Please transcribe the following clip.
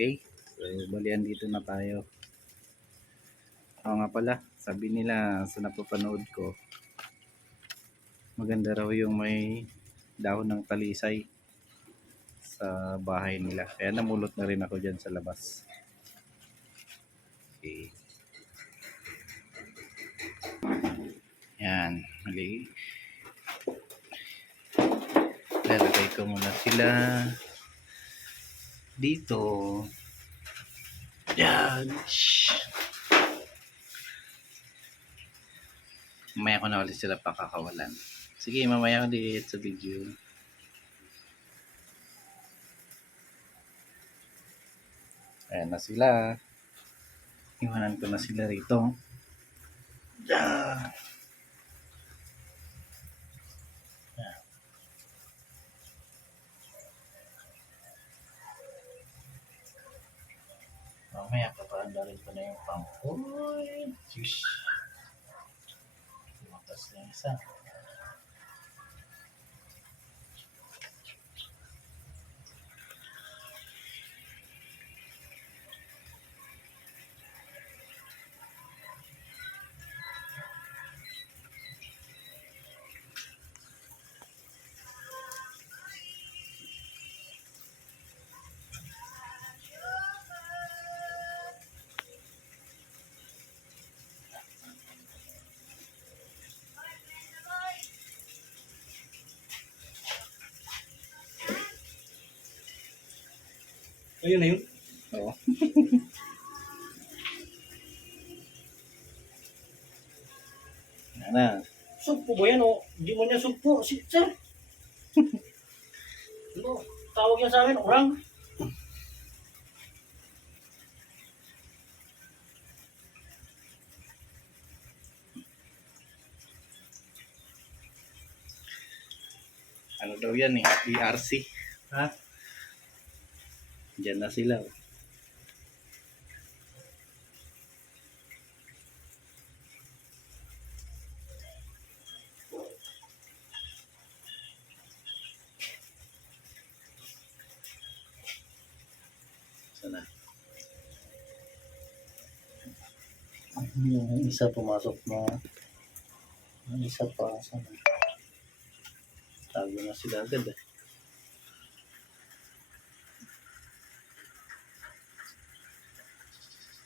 Okay? So, balian dito na tayo. Oo nga pala, sabi nila sa napapanood ko, maganda raw yung may dahon ng talisay sa bahay nila. Kaya namulot na rin ako dyan sa labas. Okay. Yan, mali. Lalagay ko muna sila dito. Yan. Mamaya ko na ulit sila pakakawalan. Sige, mamaya ulit sa video. Ayan na sila. Iwanan ko na sila rito. Yan. Mamaya papaandarin ko na yung pangkoy. Shush. Lumakas na isa. Ayun na yun. Oo. Yan na. Sugpo ba yan o? Hindi mo niya sugpo. Sir. Ano? Tawag yan sa akin, orang. Ano daw yan eh? BRC. Ha? Diyan na sila. Sana. Yung isa pumasok na. Yung isa pa. Sana. Tago na sila agad eh.